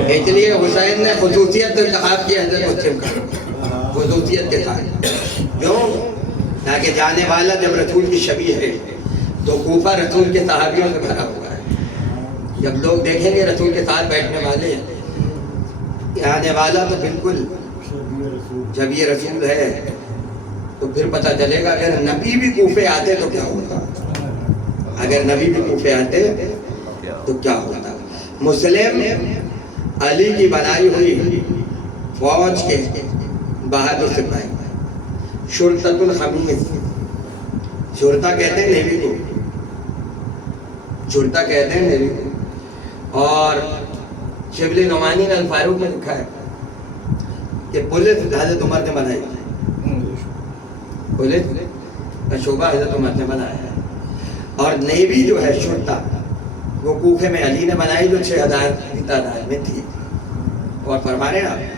اس لیے حسین نے خصوصیت انتخاب کی حضرت مسلم کا, خصوصیت کے ساتھ. کیوں؟ تاکہ جانے والا جب رسول کی شبیہ ہے تو کوفہ رسول کے صحابیوں سے بھرا ہوا ہے. جب لوگ دیکھیں گے رسول کے ساتھ بیٹھنے والے آنے والا, تو بالکل جب یہ رسول ہے تو پھر پتہ چلے گا اگر نبی بھی کوفے آتے تو کیا ہوتا, اگر نبی بھی کوفے آتے تو کیا ہوتا. مسلم علی کی بنائی ہوئی فوج کے بہادر سپاہی, شرطۃ الخمیس, شرطہ کہتے ہیں نیوی کو, شرطہ کہتے ہیں نیوی کو. اور شبلی نعمانی نے الفاروق میں لکھا ہے کہ پولیس حضرت عمر نے بنائی, پولیس کا شعبہ حضرت عمر نے بنایا ہے. اور نیوی جو ہے شرطہ وہ کوفے میں علی نے بنائی, جو 6000 کی تعداد میں تھی. اور فرما رہے ہیں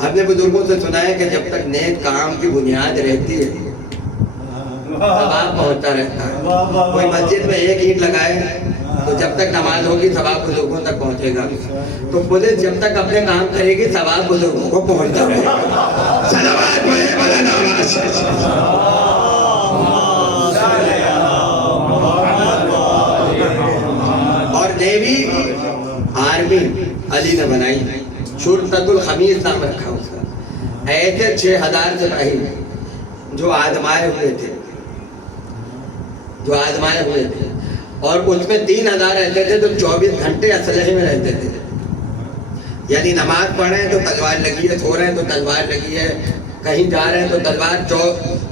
ہم نے بزرگوں سے سنا ہے کہ جب تک نیک کام کی بنیاد رہتی ہے ثواب پہنچتا رہتا ہے. کوئی مسجد میں ایک اینٹ لگائے تو جب تک نماز ہوگی ثواب بزرگوں تک پہنچے گا. تو پولیس جب تک اپنے کام کرے گی ثواب بزرگوں کو پہنچتا رہے گا. صلوات پڑھے مولانا. اور نیوی آرمی علی نے بنائی, شرطۃ الخمیس نام رکھا اس کا. ایسے 6000 سپاہی جو آزمائے ہوئے تھے, جو آزمائے ہوئے تھے. اور اس میں 3000 رہتے تھے جو 24 گھنٹے اسلحے میں رہتے تھے. یعنی نماز پڑھ رہے ہیں تو تلوار لگی ہے, سو رہے ہیں تو تلوار لگی ہے, کہیں جا رہے ہیں تو تلوار.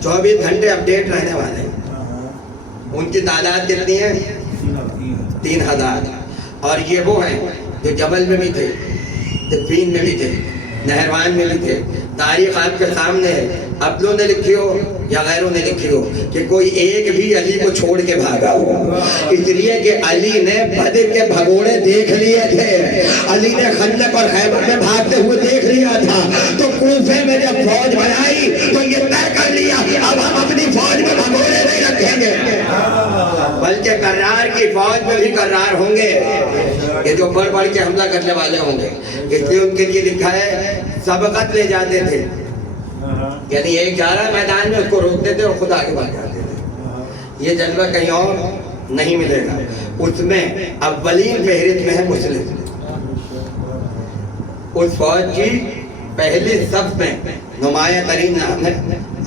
24 گھنٹے اپڈیٹ رہنے والے ہیں. ان کی تعداد کتنی ہے؟ 3000. اور یہ وہ ہیں جو جبل میں بھی تھے, صفین میں بھی تھے, نہروان میں بھی تھے. تاریخ آپ کے سامنے ہے, اپنوں نے لکھی ہو یا غیروں نے لکھی ہو کہ کوئی ایک بھی علی کو چھوڑ کے بھاگا ہو. اس لیے کہ علی نے بدر کے بھگوڑے دیکھ لیے تھے, علی نے خندق اور خیبر میں بھاگتے ہوئے دیکھ لیا تھا. تو کوفے میں جب فوج بنائی تو یہ طے کر لیا اب ہم اپنی فوج میں بھگوڑے نہیں رکھیں گے, بلکہ کرار کی فوج میں بھی کرار ہوں گے کہ جو بڑھ بڑھ کے حملہ کرنے والے ہوں گے. اس لیے ان کے لیے لکھا ہے سبقت لے جاتے تھے, یعنی ایک جا رہا میدان میں اس کو روکتے تھے اور خود آگے بڑھ جاتے تھے. یہ جذبہ کہیں اور نہیں ملے گا. اس میں اولین فہرست میں ہے مسلم. اس فوج کی پہلی صف میں نمایاں ترین نام ہے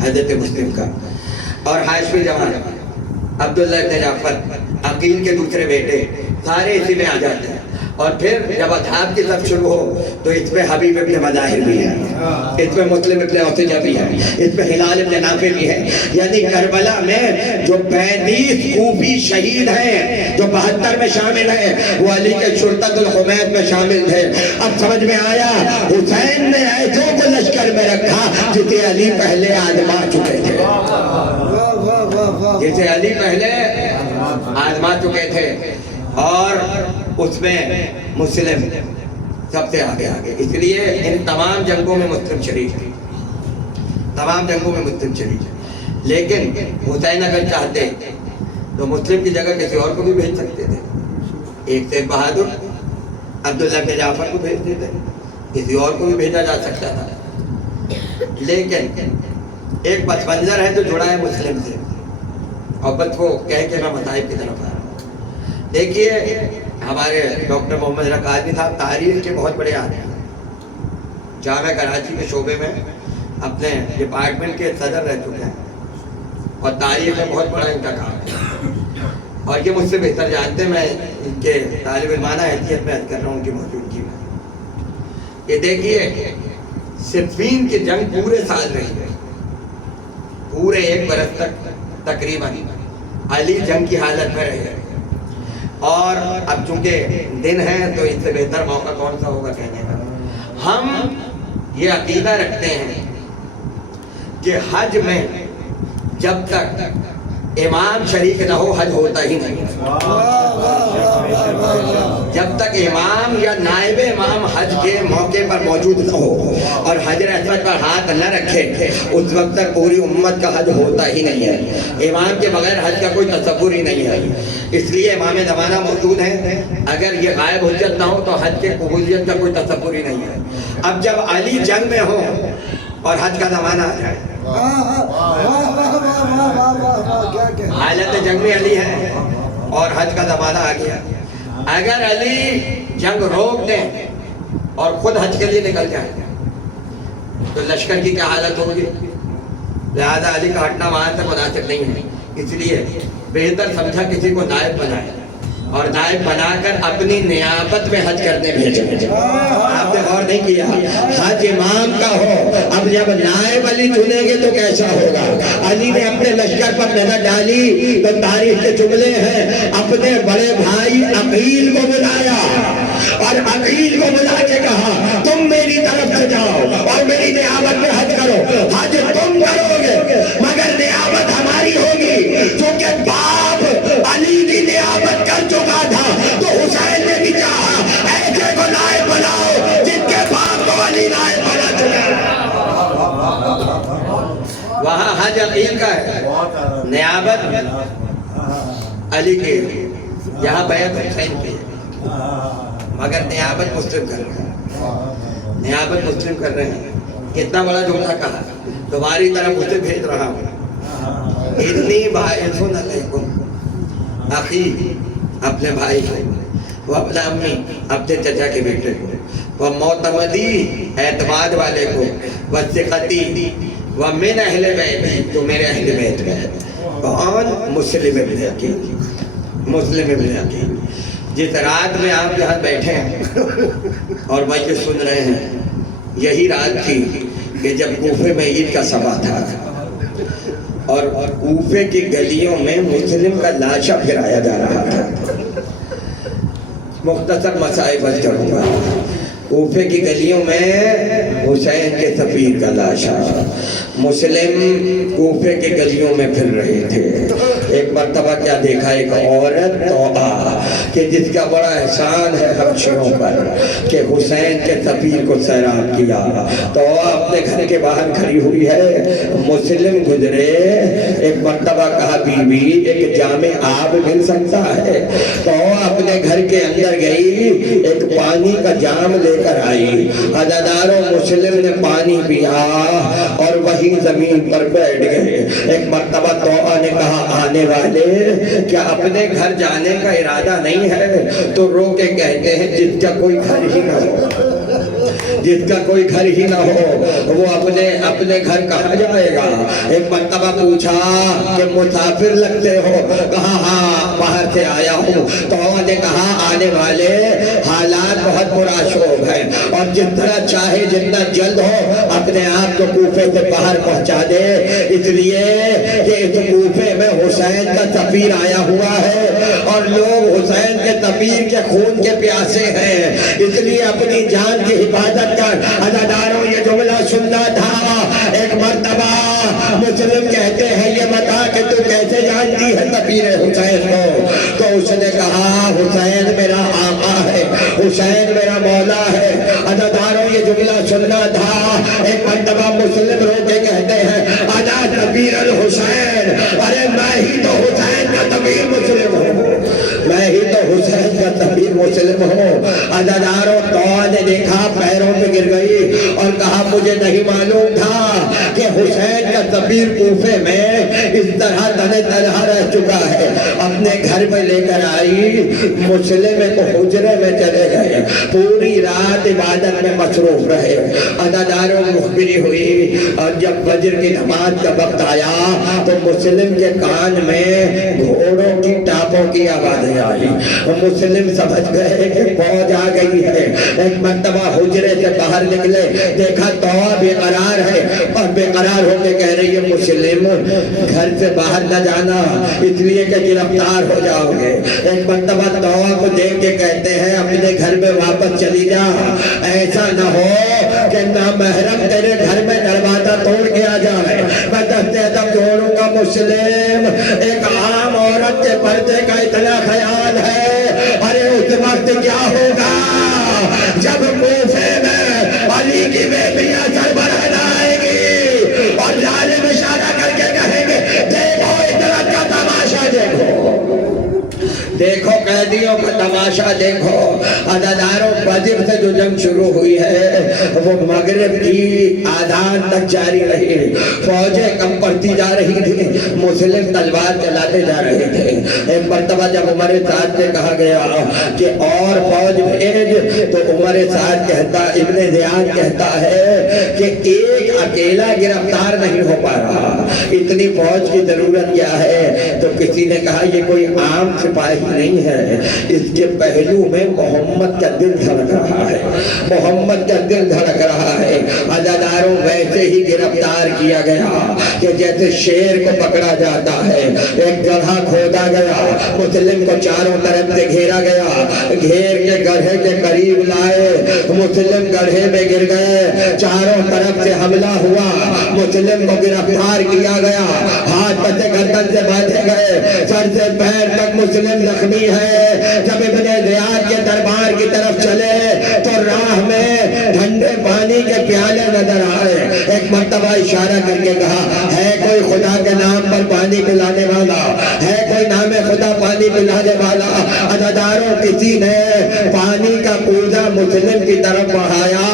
حضرت مسلم کا. اور ہاشمی جوان عبداللہ ابن جعفر, عقیل کے دوسرے بیٹے, سارے اسی میں آ جاتے ہیں. اور پھر جب اصحاب کی صف شروع ہو تو اس میں حبیب ابن مظاہر بھی ہے, اس میں مسلم ابن عتیہ بھی ہے, اس میں ہلال ابن نافع بھی ہے. یعنی کربلا میں جو 35 کوفی شہید ہیں جو 72 میں شامل ہیں وہ علی کے شرطۃ الخمیس میں شامل ہیں. اب سمجھ میں آیا حسین نے ایسوں کو لشکر میں رکھا جسے علی پہلے آزما چکے تھے, جسے علی پہلے آزما چکے تھے. اور اس میں مسلم سب سے آگے آگے. اس لیے ان تمام جنگوں میں مسلم شریک ہے, تمام جنگوں میں مسلم شریک ہے. لیکن حسین اگر چاہتے تو مسلم کی جگہ کسی اور کو بھی بھیج سکتے تھے. ایک سے بہادر عبداللہ بن جعفر کو بھیج دیتے, کسی اور کو بھی بھیجا جا سکتا تھا. لیکن ایک پس منظر ہے جو جڑا ہے مسلم سے, اور بس وہ کہہ کے میں مصائب کی طرف آ رہا ہوں. دیکھیے ہمارے ڈاکٹر محمد رقاضی صاحب تاریخ کے بہت بڑے آدمی ہیں، جامعہ کراچی کے شعبے میں اپنے ڈپارٹمنٹ کے صدر رہ چکے ہیں اور تاریخ میں بہت بڑا ان کا کام ہے، اور یہ مجھ سے بہتر جانتے ہیں، میں ان کے طالب علمانہ حیثیت میں عرض کر رہا ہوں ان کی موجودگی میں۔ یہ دیکھیے صفین کی جنگ پورے سال رہی ہے، پورے 1 برس تک تقریباً علی جنگ کی حالت میں رہے، اور اب چونکہ دن ہے تو اس سے بہتر موقع کون سا ہوگا کہنے کا۔ ہم یہ عقیدہ رکھتے ہیں کہ حج میں جب تک امام شریک نہ ہو حج ہوتا ہی نہیں، جب تک امام یا نائب امام حج کے موقع پر موجود نہ ہو اور حجر اسود پر ہاتھ نہ رکھے اس وقت تک پوری امت کا حج ہوتا ہی نہیں ہے۔ امام کے بغیر حج کا کوئی تصور ہی نہیں ہے، اس لیے امام زمانہ موجود ہیں، اگر یہ غائب حجت نہ ہو تو حج کے قبولیت کا کوئی تصور ہی نہیں ہے۔ اب جب علی جنگ میں ہو اور حج کا زمانہ آ جائے، حالت جنگ میں علی ہے اور حج کا زمانہ آ گیا، اگر علی جنگ روک دیں اور خود حج کے لیے نکل جائیں تو لشکر کی کیا حالت ہوگی؟ لہذا علی کا ہٹنا وہاں سے مناسب نہیں ہے، اس لیے بہتر سمجھا کسی کو نائب بنائے اور نائب بنا کر اپنی نیابت میں حج کرنے بھیجے۔ آپ نے غور نہیں کیا، حج امام کا ہو، اب جب نائب علی چنیں گے تو کیسا ہوگا؟ علی نے اپنے لشکر پر نظر ڈالی تو تاریخ کے جملے ہیں، اپنے بڑے بھائی عقیل کو بلایا اور عقیل کو بلا کے کہا تم میری طرف سے جاؤ اور میری نیابت میں حج کرو، حج تم کرو گے مگر نیابت ہماری ہوگی، کیونکہ باپ علی کی نیابت کر چکا تھا تو حسین نے بھی چاہا ایسے کو نائب بناؤ جن کے باپ کو علی نائب بنا چکا۔ وہاں حج عقیل کا ہے، نیابت علی کی، یہاں بیعت حسین کی، مگر نیابت مسلم کر رہے ہیں، نیابت مسلم کر رہے ہیں۔ کتنا بڑا جملہ کہا، تمہاری طرف اسے بھیج رہا ہوں، اتنی باعثن علیکم اخی، اپنے بھائی کو، وہ اپنا امی اپنے چچا کے بیٹے کو، وہ معتمدی اعتماد والے کو، وہ ثقتی وہ من اہل بیت، تو میرے اہل بیت میں کون؟ مسلم ابن عقیل، مسلم ابن عقیل۔ جس رات میں آپ یہاں بیٹھے ہیں اور مجلس سن رہے ہیں، یہی رات تھی کہ جب کوفے میں عید کا صبا تھا اور کوفے کی گلیوں میں مسلم کا لاشا پھرایا جا رہا تھا۔ مختصر مسائل بس کروں گا۔ کوفے کی گلیوں میں حسین کے سفیر کا لاشا، مسلم کوفے کے گلیوں میں پھر رہے تھے۔ ایک مرتبہ کیا دیکھا، ایک عورت توبہ کہ جس کا بڑا احسان ہے حبشیوں پر کہ حسین کے سفیر کو سیراب کیا، تو اپنے گھر کے باہر کھڑی ہوئی ہے، مسلم گزرے، ایک مرتبہ کہا بی بی ایک جامع آب مل سکتا ہے، تو اپنے گھر کے اندر گئی، ایک پانی کا جام لے کر آئی، عزاداروں مسلم نے پانی پیا اور وہی زمین پر بیٹھ گئے۔ ایک مرتبہ توآ نے کہا آنے والے کیا اپنے گھر جانے کا ارادہ نہیں ہے؟ تو رو کے کہتے ہیں جس کا کوئی گھر ہی نہ ہو، جس کا کوئی گھر ہی نہ ہو وہ اپنے گھر کہاں جائے گا؟ ایک مرتبہ پوچھا کہ مسافر لگتے ہو؟ کہا ہاں باہر سے آیا ہوں۔ تو نے کہا آنے والے حالات بہت پرآشوب ہیں اور جس طرح چاہے جتنا جلد ہو اپنے آپ کو کوفے سے باہر پہنچا دے، اس لیے کہ اس کوفے میں حسین کا سفیر آیا ہوا ہے اور لوگ حسین کے سفیر کے خون کے پیاسے ہیں، اس لیے اپنی جان کی حفاظت کر۔ عزاداروں یہ جملہ سننا تھا۔ ایک مرتبہ مسلم کہتے ہیں یہ بتا کہ تو کیسے جانتی ہے سفیر حسین کو؟ تو اس نے کہا حسین میرا آقا ہے، حسین میرا مولا ہے۔ عزاداروں یہ جملہ سننا تھا۔ ایک مرتبہ مسلم رو کے کہتے ہیں انا سفیر الحسین، ارے میں ہی تو حسین کا سفیر مسلم ہوں، میں ہی تو حسین کا سفیر مسلم ہوں۔ عزاداروں تو نے دیکھا پیروں پہ گر گئی اور کہا مجھے نہیں معلوم تھا کہ حسین کا ضمیر کوفے میں اس طرح تنہا رہ چکا ہے، اپنے گھر میں لے کر آئی، مسلم کو حجرے میں چلے گئے، پوری رات عبادت میں مصروف رہے، عزاداروں مخبری ہوئی، اور جب فجر کی نماز کا وقت آیا تو مسلم کے کان میں گھوڑوں کی ٹاپوں کی آوازیں آئی، مسلم سمجھ گئے کہ فوج آ گئی ہے، ایک مرتبہ حجرے سے باہر نکلے، دیکھا طوع بے قرار ہے اور بے قرار ہو کے کہہ رہی ہے مسلم گھر سے باہر نہ جانا اس لیے کہ گرفتار ہو جاؤ گے، ایک مرتبہ طوع کو دیکھ کے کہتے ہیں اپنے گھر میں واپس چلی جا، ایسا نہ ہو کہ نامحرم تیرے گھر میں دروازہ توڑ کے آ جائے، میں دستے ادب جوڑوں گا مسلم، ایک عام عورت کے پردے کا اتنا خیال ہے، ارے اس وقت کیا ہوگا جب کوفے میں علی کی بیٹیاں سربراہ آئیں گی اور ظالم اشارہ کر کے کہیں گے دیکھو عدالت کا تماشا دیکھو، دیکھو قیدیوں کا تماشا دیکھو۔ عزاداروں فجر سے جو جنگ شروع ہوئی ہے وہ مغرب کی آذان تک جاری رہی، فوجیں کم پڑتی جا رہی تھی، مسلم تلوار چلاتے جا رہے تھے، ایک مرتبہ جب عمر سعد سے کہا گیا کہ اور فوج بھیج تو عمر سعد کہتا، ابن زیاد کہتا ہے کہ ایک اکیلا گرفتار نہیں ہو پا رہا، اتنی فوج کی ضرورت کیا ہے؟ تو کسی نے کہا یہ کوئی عام سپاہی نہیں ہے، اس کے پہلو میں محمد کا دل دھڑک رہا ہے، محمد کا دل دھڑک رہا ہے۔ عزاداروں ویسے ہی گرفتار کیا گیا کہ جیسے شیر کو پکڑا جاتا ہے، ایک گڑھا کھودا گیا، مسلم کو چاروں طرف سے گھیرا گیا، گھیر کے گڑھے کے قریب لائے، مسلم گڑھے میں گر گئے، چاروں طرف سے حملہ ہوا، مسلم کو گرفتار کیا گیا، ہاتھ پتے گردن سے باندھے گئے، سر سے پیر تک مسلم زخمی ہے۔ جب ابن زیاد کے دربار کی طرف چلے تو راہ میں ٹھنڈے پانی کے پیالے نظر آئے، ایک مرتبہ اشارہ کر کے کہا ہے کوئی خدا کے نام پر پانی پلانے والا، ہے کوئی نام خدا پانی پلانے والا؟ عزاداروں کسی نے پانی کا کوزہ مسلم کی طرف بڑھایا،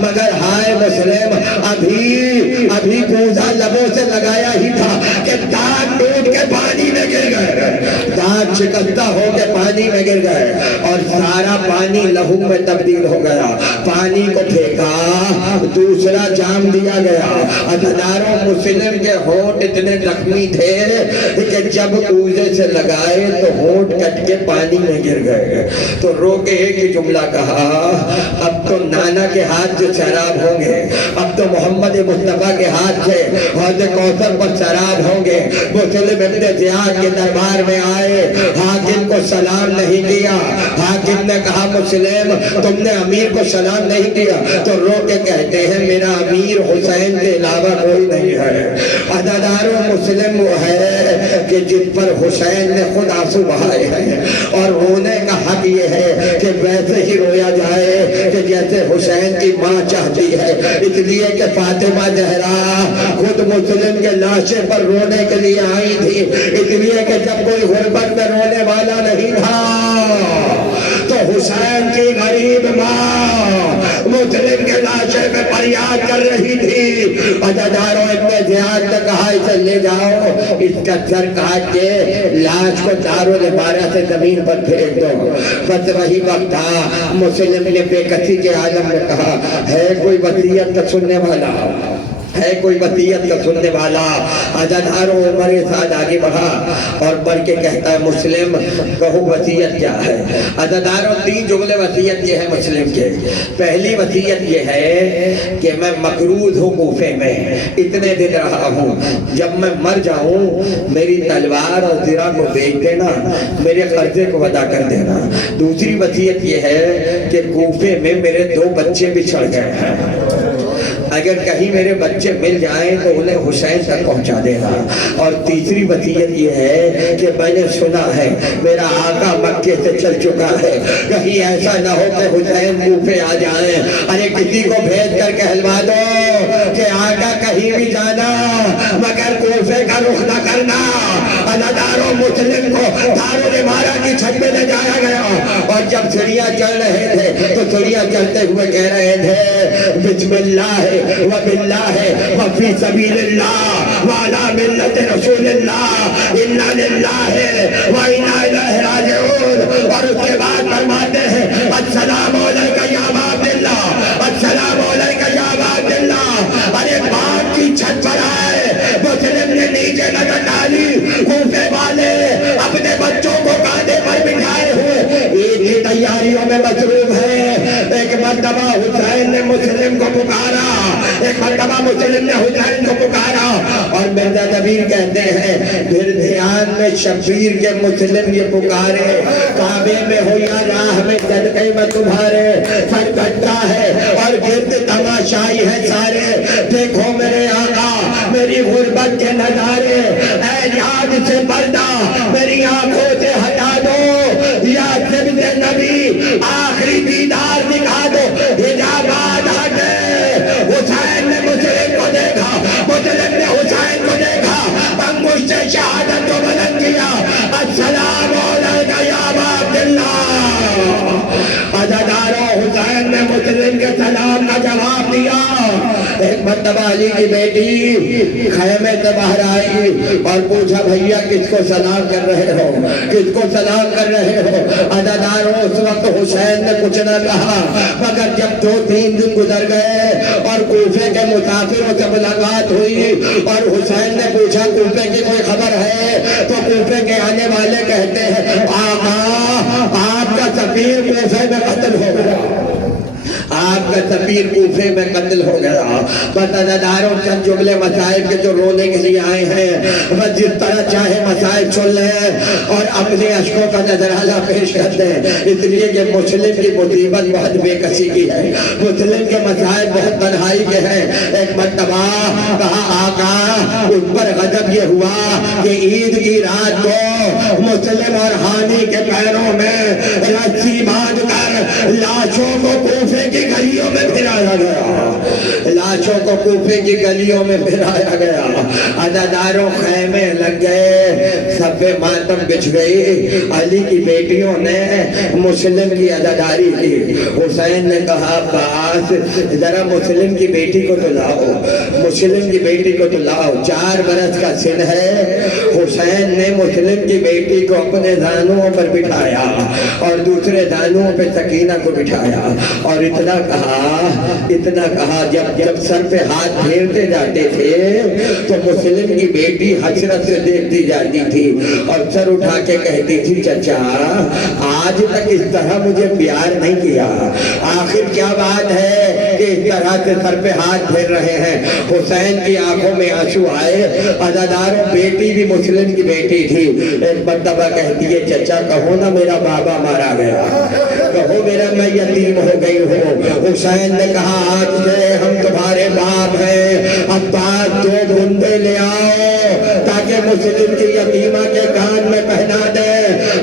مگر ہائے مسلم ابھی کوزہ لبوں سے لگایا ہی تھا کہ دانت ٹوٹ کے پانی میں گر گئے، دانت شکستہ ہو کے پانی میں گر گئے اور سارا پانی لہو میں تبدیل ہو گیا، پانی کو پھینکا، دوسرا جام دیا گیا۔ عزاداروں مسلم کے ہونٹ اتنے زخمی تھے کہ جب کوزے سے لگائے تو ہونٹ کٹ کے پانی میں گر گئے، تو رو کے ایک ہی جملہ کہا اب تو نانا کے ہاتھ سے شراب ہوں گے، اب تو محمد مصطفیٰ کے ہاتھ سے حوض کوثر پر شراب ہوں گے۔ مسلم ابن زیاد کے دربار میں آئے، حاکم کو سلام نہیں کیا، حاکم نے کہا مسلم تم نے امیر کو سلام نہیں کیا، تو رو کے کہتے ہیں میرا امیر حسین کے علاوہ کوئی نہیں ہے۔ عزاداروں مسلم وہ ہے کہ جس پر حسین نے خود آنسو بہائے ہیں، اور رونے کا حق یہ ہے کہ ویسے ہی رویا جائے کہ جیسے حسین کی ماں چاہتی ہے، اس لیے کہ فاطمہ زہرا خود مسلم کے لاشے پر رونے کے لیے آئی تھی، اس لیے کہ جب کوئی غربت میں رونے والا نہیں تھا تو حسین کی غریب ماں مسلم کے لاشے میں فریاد کر رہی تھی۔ عزاداروں ابن زیاد نے کہا اسے لے جاؤ، اس کا سر کاٹ کے لاش کو دارالعمارہ سے زمین پر پھینک دو۔ بس وہی وقت تھا، مسلم نے بے کسی کے عالم میں کہا ہے کوئی وصیت کا سننے والا، ہے کوئی وصیت کا سننے والا؟ عزاداروں عمر سعد آگے بڑھا اور بڑھ کے کہتا ہے مسلم کہو وصیت کیا ہے؟ عزاداروں تین جملے وصیت یہ ہے مسلم کے۔ پہلی وصیت یہ ہے کہ میں مقروض ہوں کوفے میں، اتنے دن رہا ہوں، جب میں مر جاؤں میری تلوار اور زرہ کو بیچ دینا، میرے قرضے کو ادا کر دینا۔ دوسری وصیت یہ ہے کہ کوفے میں میرے 2 بچے بچھڑ گئے ہیں، اگر کہیں میرے بچے مل جائیں تو انہیں حسین تک پہنچا دینا۔ اور تیسری وصیت یہ ہے کہ میں نے سنا ہے میرا آقا مکے سے چل چکا ہے، کہیں ایسا نہ ہو کہ حسین کوفے آ جائیں، ارے کسی کو بھیج کر کہلوا دو کہ آقا کہیں بھی جانا مگر کوفے کا رخ نہ کرنا۔ عزاداروں مسلم کو دارالعمارہ کی چھت پہ لے جایا گیا، اور جب سیڑھیاں چڑھ رہے تھے تو سیڑھیاں چڑھتے ہوئے کہہ رہے تھے بسم اللہ و باللہ و فی سبیل اللہ وعلی ملت رسول اللہ انا للہ و انا الیہ راجعون. اور اس کے بعد فرماتے ہیں السلام علیکم یا ابا عبداللہ، السلام علیکم یا ابا عبداللہ. ارے باپ کی چھت پر آئے، مسلم نے نیچے نظر ڈالی، کوفے والے اپنے بچوں کو کاندھے پر بٹھائے ہوئے عید کی تیاریوں میں مصروف ہے. ایک مرتبہ حسین نے مسلم کو پکارا، ایک مرتبہ مسلم نے حسین کو پکارا، اور مرزا نبیر کہتے ہیں پھر دھیان میں شبیر کے مسلم یہ پکارے، کعبے میں ہو یا راہ میں صدقے میں تمہارے، سر کٹتا ہے اور گرد تماشائی ہے سارے، دیکھو میرے آقا میری غربت کے نظارے، اے یاد سے پردہ میری آنکھوں سے ہٹا دو، یا سبت نبی آخری دیدار دکھا دو. حجابات ہٹے، حسین نے مسلم کو دیکھا، مسلم نے حسین کو دیکھا، انگشت شہادت کو بلند کیا، السلام علیکم یا ابا عبداللہ. عزادارو حسین نے مسلم کے سلام کا جواب دیا. ایک مرتبہ علی کی بیٹی خیمے سے باہر آئی اور پوچھا بھیا کس کو سلام کر رہے ہو، کس کو سلام کر رہے ہو. عزادارو اس وقت حسین نے کچھ نہ کہا، مگر جب 2-3 دن گزر گئے اور کوفے کے مسافروں سے ملاقات ہوئی اور حسین نے پوچھا کوفے کی کوئی خبر ہے، تو کوفے کے آنے والے کہتے ہیں آقا آپ کا سفیر کوفے میں قتل ہو گیا، آپ کا سفیر کوفے میں قتل ہو گیا. بس عزاداروں چند جملے مسائل کے جو رونے کے لیے آئے ہیں، بس جس طرح چاہے مسائل سن لیں اور اپنے اشکوں کا نظرانہ پیش کر دیں، اس لیے کہ مسلم کی مصیبت بہت بے کسی کی ہے، مسلم کے مسائل بہت تنہائی کے ہیں. ایک مرتبہ کہا آقا اس پر غضب یہ ہوا کہ عید کی رات کو مسلم اور حامی کے پیروں میں رسی باندھ کر لاشوں کو کوفے کی گلیوں میں پھرایا گیا، لاشوں کو کوفے کی گلیوں میں پھرایا گیا. عزاداروں خیمے لگ گئے، سب ماتم بچھ گئی. علی کی بیٹیوں نے مسلم کی عزاداری کی. حسین نے کہا عباس ذرا مسلم کی بیٹی کو تو لاؤ، مسلم کی بیٹی کو تو لاؤ، 4 برس کا سن ہے. حسین نے مسلم کی بیٹی کو اپنے دانوں پر بٹھایا اور دوسرے دانوں پہ سکینہ کو بٹھایا اور اتنا کہا جب سر پہ ہاتھ پھیرتے جاتے تھے تو مسلم کی بیٹی حسرت سے دیکھتی جاتی تھی اور سر اٹھا کے کہتی تھی چچا آج تک اس طرح مجھے پیار نہیں کیا، آخر کیا بات ہے کہ اس طرح سے سر پہ ہاتھ پھیر رہے ہیں. حسین کی آنکھوں میں آنسو آئے. عزاداروں بیٹی بھی مسلم کی بیٹی تھی. ایک مرتبہ کہتی ہے چچا کہو نا میرا بابا مارا گیا، کہو میرا میں یتیم ہو گئی ہوں. حسین نے کہا آج سے ہم تمہارے باپ ہیں، عباس 2 گھنڈے لے آؤ تاکہ مسلم کی یتیمہ کے کان میں پہنا دے.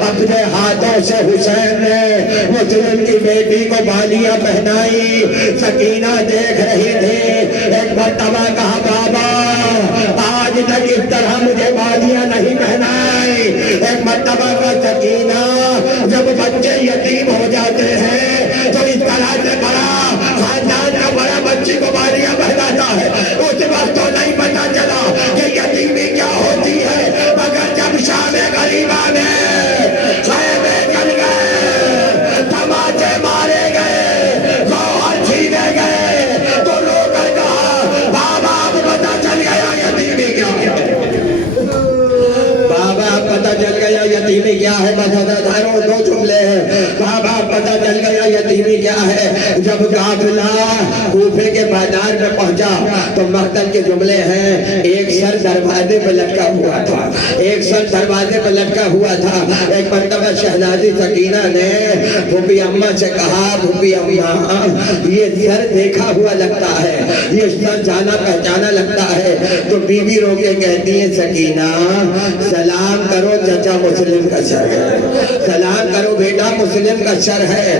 اپنے ہاتھوں سے حسین نے مسلم کی بیٹی کو بالیاں پہنائی. سکینہ دیکھ رہی تھی. ایک مرتبہ کہا بابا آج تک اس طرح مجھے بالیاں نہیں پہنائی. ایک مرتبہ کا سکینہ جب بچے یتیم ہو جاتے ہیں تو اس طرح سے بڑا خاندان کا بڑا بچی کو بالیاں پہناتا ہے. اس وقت تو نہیں پتا چلا کہ یتیمی کیا ہوتی ہے، مگر جب شام غریبہ میں خیمے جل گئے، تماچے مارے گئے، گوہر چھینے گئے تو رو کر کہا بابا اب پتا چل گیا یتیمی کیا ہے، بابا پتا چل گیا یتیمی کیا ہے. عزاداروں 2 جملے ہیں. بابا پتا چل گیا یتیمی کیا ہے. جب قافلہ کوفے کے بازار میں پہنچا تو مقتل کے جملے ہیں. ایک سر دروازے پہ لٹکا ہوا تھا، ایک سر دروازے پہ لٹکا ہوا تھا. ایک مرتبہ شہزادی سکینہ نے پھوپھی اماں سے کہا پھوپھی اماں یہ سر دیکھا ہوا لگتا ہے، یہ سر جانا پہچانا لگتا ہے. تو بیوی رو کے کہتی ہے سکینہ سلام کرو چچا مسلم کا سر ہے، سلام کرو بیٹا مسلم کا سر ہے.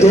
2